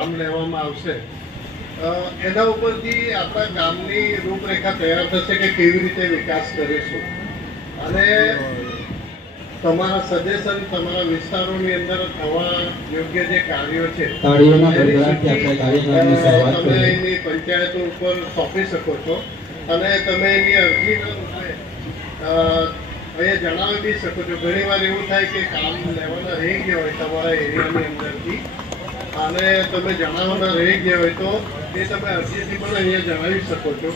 કામ લેવામાં આવશે એના ઉપરથી આપણા ગામની રૂપરેખા તૈયાર થશે કે કેવી રીતે વિકાસ કરીશું અને તમારા સજેશન તમારા વિસ્તારોની અંદર થવા યોગ્ય જે કાર્યો છે તમે એની પંચાયતો ઉપર સોંપી શકો છો અને તમે એની અરજીના રૂપે અહીંયા જણાવી બી શકો છો. ઘણી વાર એવું થાય કે કામ લેવાના રહી ગયા હોય તમારા એરિયાની અંદરથી અને તમે જણાવવાના રહી ગયા હોય તો એ તમે અરજીથી પણ અહીંયા જણાવી શકો છો.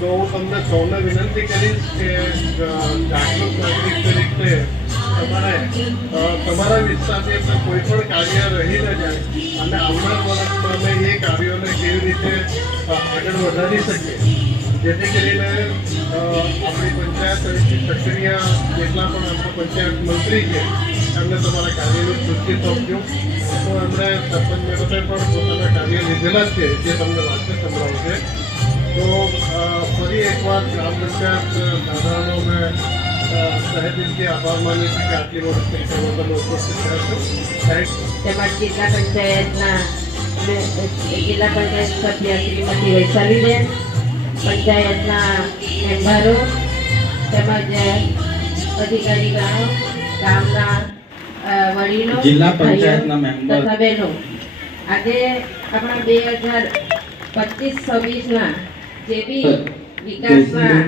તો હું તમને સૌને વિનંતી કરીશ કે જાગૃત નાગરિક તરીકે તમારે તમારા વિસ્તારની અંદર કોઈ પણ કાર્ય રહી ન જાય અને આવનાર વર્ષમાં અમે એ કાર્યોને કેવી રીતે આગળ વધારી શકીએ જેથી કરીને આપણી પંચાયત તરીકે સક્રિય જેટલા પણ આપણા પંચાયત મંત્રી છે એમને તમારા કાર્યની સૂચિ સોંપજો. તો એમણે સરપંચ મેળવને પણ પોતાના કાર્ય લીધેલા છે જે તમને વાંચે સંભળાવશે. તો ફરી એકવાર ગ્રામ પંચાયત દાદાનો મેં સહેજ દિલથી આભાર માનું છું કે આટલી મોટી સંખ્યામાં તમે ઉપસ્થિત થયા છો. તેમજ જિલ્લા પંચાયતના જિલ્લા પંચાયત સભ્ય શ્રીમતી વૈશાલીબેન, પંચાયતના મેમ્બરો તેમજ અધિકારીગણો, ગામના વડીલો, જિલ્લા પંચાયતના મેમ્બર તથા બહેનો, આજે આપણા 2025-26ના જે બી વિકાસના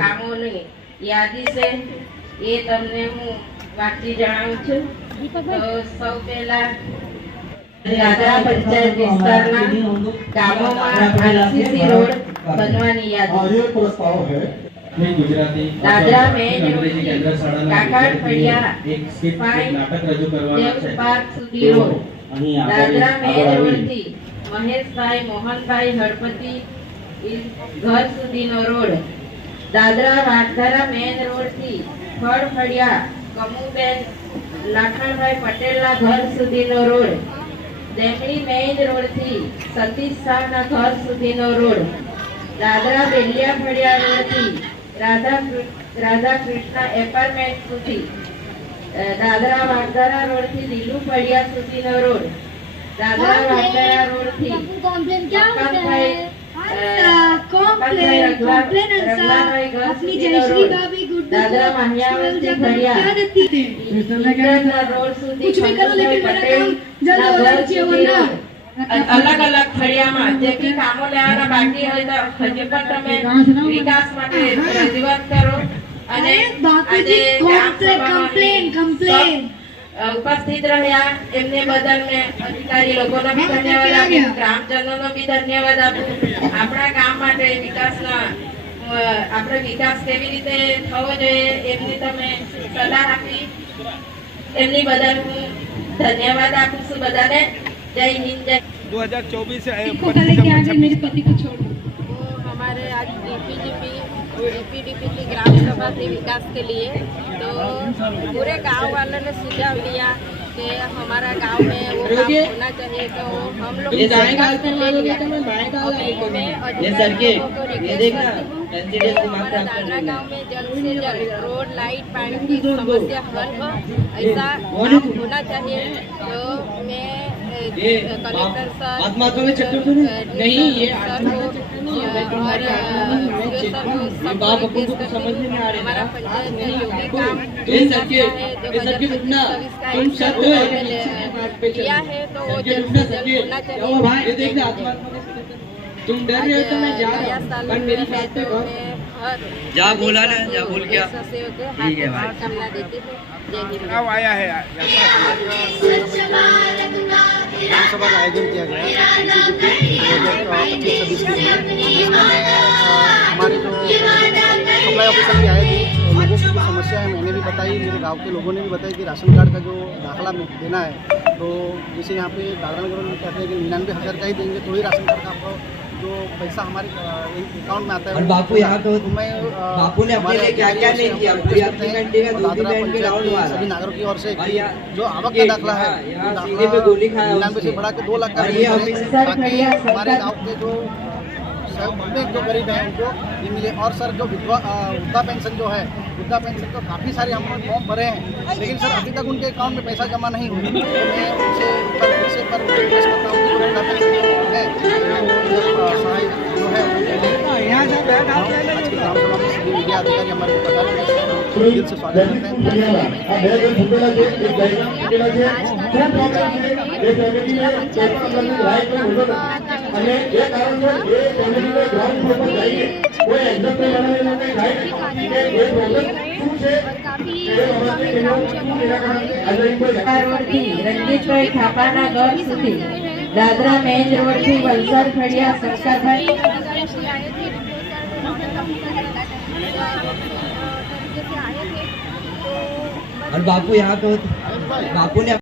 કામોની યાદી છે એ તમને હું વાંચી જણાવું છું. તો સૌ પહેલા દાદરા પંચાયત વિસ્તારના ગામોમાં આરસીસી રોડ બનવાની યાદી. દાદરા મેઇન કાકાડ ફળિયા પાર્ક સુધી રોડ, દાદરા મેઇન રોડથી મહેશભાઈ મોહનભાઈ હળપતિ ઘર સુધીનો રોડ, દાદરા વાઘધારા મેઇન રોડથી ફળફળિયા કમુબેન લાખણભાઈ પટેલના ઘર સુધીનો રોડ, દેમણી મેઇન રોડથી સતીશ શાહના ઘર સુધીનો રોડ, દાદરા બેલિયા ફળિયા રોડથી રાધા કૃષ્ણ એપાર્ટમેન્ટ સુધી, દાદરા વાઘધારા રોડથી લીલુ ફળિયા સુધીનો રોડ, દાદરા વાઘધારા રોડથી દાદરા માહિયાવતી ફળિયા રોડ સુધી અલગ અલગ ફળિયામાં જે બી કામો લેવાના બાકી હોય તો હજી પણ તમે વિકાસ માટે રજૂઆત કરો. અને આજે ઉપસ્થિત રહ્યા એમને બદલ મેં અધિકારી લોકોનો બી ધન્યવાદ આપું, ગ્રામજનોનો બી ધન્યવાદ આપું. આપણા ગામ માટે આપણે વિકાસ કેવી રીતે થવો જોઈએ એમની તમે સલાહ આપી એમની બદલ હું ધન્યવાદ આપું છું બધાને. जय हिंद, जय 2024 से मेरे पति को छोड़ हमारे आज एपीडीपी की ग्राम सभा थी विकास के लिए. तो पूरे गांव वालों ने सुझाव दिया कि हमारा गांव में वो काम होना चाहिए. तो हम लोग हमारा दादरा गांव में जल्द से जल्द रोड, लाइट, पानी की समस्या हल हो ऐसा होना चाहिए. तो मैं कलेक्टर सर नहीं ये हमारा पंचायत में योगी काम किया है तो वो जल्द से जल्द होना चाहिए. तुम डर रहे हो तो मैं जा रहा हूं पर मेरी बात पे जा बोला ना जा बोल क्या ठीक है भाई गाँव आया है विधानसभा का आयोजन किया गया 2025-26 के लिए. हमारे जो सप्लाई ऑफिसर भी आए थे, लोगों की जो समस्या है मैंने भी बताई, मेरे गांव के लोगों ने भी बताया कि राशन कार्ड का जो दाखला देना है तो जैसे यहाँ पे दादरा नगर में कहते हैं कि 99,000 का ही देंगे तो ही राशन कार्ड का आपको जो पैसा हमारे अकाउंट में आता है. और बापू यहाँ तो मैं बापू ने अपने लिए क्या क्या नहीं किया सभी नागरिकों की ओर से जो आवक का दाखला है 99 से बढ़ा के 2 लाख का ताकि हमारे गाँव के जो जो गरीब हैं उनको ये मिले. और सर जो वृद्धा पेंशन जो है वृद्धा पेंशन तो काफ़ी सारे हम लोग फॉर्म भरे हैं लेकिन सर अभी तक उनके अकाउंट में पैसा जमा नहीं हुआ. तो मैं उनसे फिर से एक बार रिक्वेस्ट करता हूँ कि काफ़ी है सहाय जो है आज की ग्राम सभा में सभी मीडिया अधिकारी हमारे को बता रहे हैं, दिल से स्वागत करते રોડથી રણજીતભાઈ થાપાના ઘર સુધી દાદરા મેઇન રોડથી વલસાડ ફળિયા સરકારભાઈ और बापू यहाँ पे बापू ने